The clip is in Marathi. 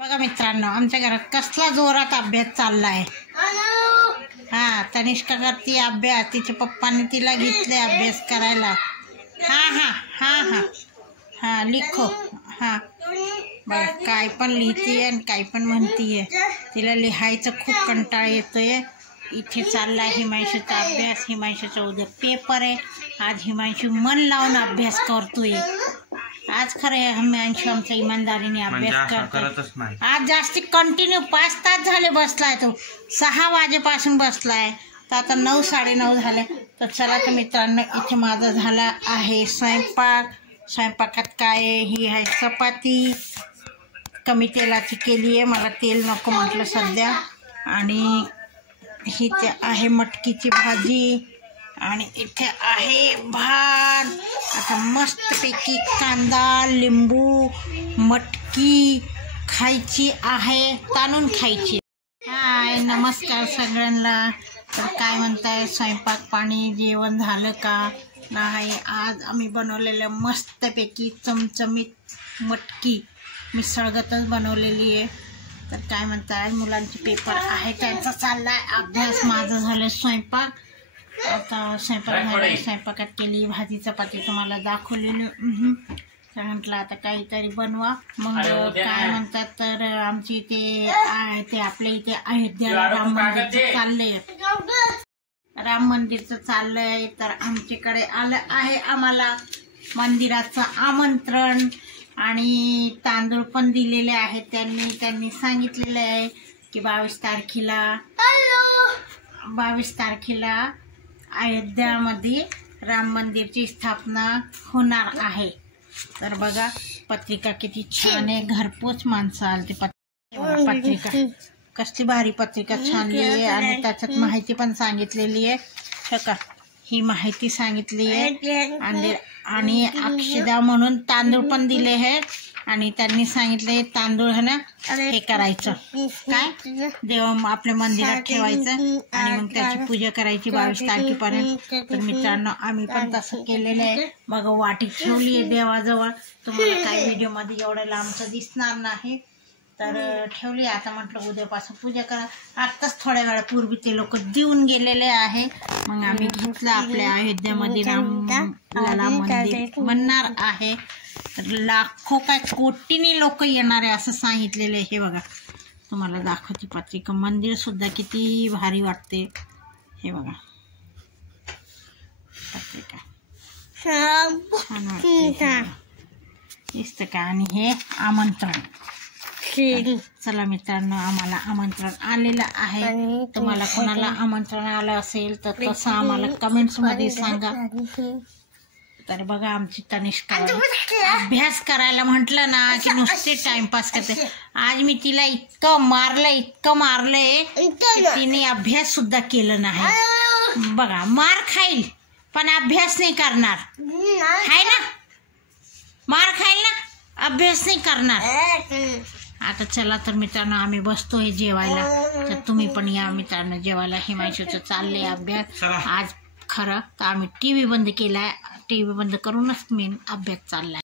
बघा मित्रांनो, आमच्या घरात कसला जोरात अभ्यास चाललाय। हा, तनिष्का करती अभ्यास, तिच्या पप्पाने तिला घेतले अभ्यास करायला। हा हा हा हा हा लिखो। हा बघा, काय पण लिहितीये आणि काय पण म्हणतीये। तिला लिहायचं खूप कंटाळा येतोय। इथे चाललाय हिमांशूचा अभ्यास। हिमांशूचा उद्या पेपर आहे। आज हिमांशू मन लावून अभ्यास करतोय। आज खरं हिमांशू आमचा इमानदारीने अभ्यास करतोय। आज जास्ती कंटिन्यू 5 तास झाले बसलाय तो। 6 वाजेपासून बसलाय, तर आता 9 साडेनऊ झाले। तर चला तर मित्रांनो, इथे माझा झाला आहे स्वयंपाक। स्वयंपाकात काय आहे, ही आहे चपाती, कमी तेलाची केली आहे, मला तेल नको म्हटलं सध्या। आणि ही ते आहे मटकीची भाजी, आणि इथे आहे भात। आता मस्तपैकी कांदा लिंबू मटकी खायची आहे, ताणून खायची। हाय, नमस्कार सगळ्यांना। तर काय म्हणताय, स्वयंपाक पाणी जेवण झालं का नाही? आज आम्ही बनवलेलं मस्तपैकी चमचमीत मटकी मिसळगतच बनवलेली आहे। तर काय म्हणताय, मुलांचे पेपर आहे, त्यांचा चाललाय अभ्यास, माझं झालं स्वयंपाक। आता स्वयंपाक झाला, स्वयंपाकात केली भाजी चपाती तुम्हाला दाखवलेली। तर म्हटलं आता काहीतरी बनवा। मग काय म्हणतात, तर आमची ते आपल्या इथे अयोध्याला राम मंदिरचं चाललंय, राम मंदिरचं चाललंय। तर आमच्याकडे आलं आहे आम्हाला मंदिराचं आमंत्रण, आणि तांदूळ पण दिलेले आहेत त्यांनी सांगितलेलं आहे की 22 तारखेला अयोध्यामध्ये राम मंदिरची स्थापना होणार आहे। तर बघा, पत्रिका किती छान आहे, घरपोच माणसं आलती। पत्रिका कसली भारी पत्रिका छान लिहिली आहे, आणि त्याच्यात माहिती पण सांगितलेली आहे का, ही माहिती सांगितली आहे। आणि अक्षदा म्हणून तांदूळ पण दिले आहे, आणि त्यांनी सांगितले तांदूळ है ना हे करायचं, काय देव आपल्या मंदिरात ठेवायचं, आणि मग त्याची पूजा करायची 22 तारखेपर्यंत। तर मित्रांनो, आम्ही पण तसं केलेलं आहे। मग वाटी ठेवली आहे देवाजवळ, तुम्हाला काही व्हिडिओमध्ये एवढं लांबचं दिसणार नाही, तर ठेवली। आता म्हटलं उद्यापासून पूजा करा। आत्ताच थोड्या वेळापूर्वी ते लोक देऊन गेलेले आहे। मग आम्ही घेतलं आपल्या अयोध्यामध्ये रामलला मंदिर म्हणणार आहे। तर लाखो काय कोटीनी लोक येणार आहे असं सांगितलेलं आहे। हे बघा, तुम्हाला दाखवते पत्रिका, मंदिर सुद्धा किती भारी वाटते। हे बघा पत्रिका छान वाटते, दिसतं का, आणि हे आमंत्रण। चला मित्रांनो, आम्हाला आमंत्रण आलेलं आहे। तुम्हाला कोणाला आमंत्रण आलं असेल तर तसं आम्हाला कमेंट्स मध्ये सांगा। तर बघा, आमची तनिष्का अभ्यास करायला म्हटलं ना की नुसते टाइमपास करते। आज मी तिला इतकं मारलंय तिने अभ्यास सुद्धा केलं नाही। बघा, मार खाईल पण अभ्यास नाही करणार, आहे ना, मार खाईल ना, अभ्यास नाही करणार। आता चला तर मित्रांनो, आम्ही बसतोय जेवायला, तर तुम्ही पण या मित्रांनो जेवायला। हिमांशूचं चाललंय अभ्यास आज। खरं तर आम्ही टीव्ही बंद केलाय, टीव्ही बंद करूनच मेन अभ्यास चाललाय।